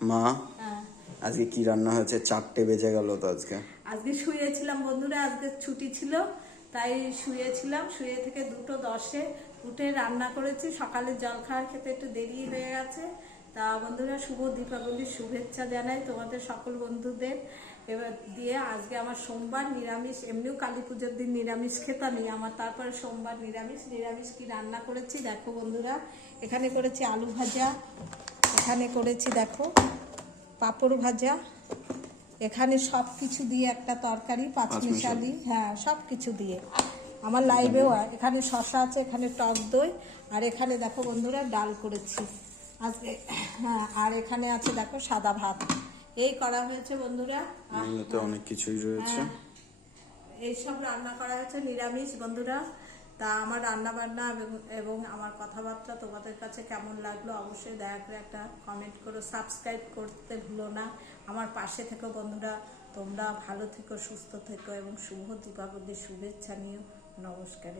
মা, হ্যাঁ, আজকে কি রান্না হয়েছে? 4টে বেজে গেল তো আজকে। আজকে শুয়েছিলাম বন্ধুরা, আজকে ছুটি ছিল, তাই শুয়েছিলাম। শুয়ে থেকে 2:10-এ উঠে রান্না করেছি। সকালের জলখাবার খেতে একটু দেরি হয়ে গেছে। তা বন্ধুরা, শুভ দীপাবলির শুভেচ্ছা জানাই তোমাদের সকল বন্ধুদের। এবার দিয়ে আজকে আমার সোমবার নিরামিষ, এমনিও কালী পুজোর দিন নিরামিষ খেতামই আমার, তারপরে সোমবার নিরামিষ। নিরামিষ কি রান্না করেছি দেখো বন্ধুরা, এখানে করেছি আলু ভাজা, এখানে করেছি দেখো পাঁপড় ভাজা, এখানে সব কিছু দিয়ে একটা তরকারি, পাঁচমিশালি, হ্যাঁ সব কিছু দিয়ে। আমার লাইভেও এখানে শশা আছে, এখানে টক দই, আর এখানে দেখো বন্ধুরা ডাল করেছি আজকে। হ্যাঁ, আর এখানে আছে দেখো সাদা ভাত। এই করা হয়েছে বন্ধুরা। মেনুতে অনেক কিছুই রয়েছে। হ্যাঁ, এইসব রান্না করা হয়েছে নিরামিষ বন্ধুরা। তা আমার রান্না বান্না এবং আমার কথাবার্তা তোমাদের কাছে কেমন লাগলো অবশ্যই দয়া করে একটা কমেন্ট করো, সাবস্ক্রাইব করতে ভুলো না। আমার পাশে থেকো বন্ধুরা, তোমরা ভালো থেকো, সুস্থ থেকো এবং শুভ দীপাবলির শুভেচ্ছা নিও। নমস্কার।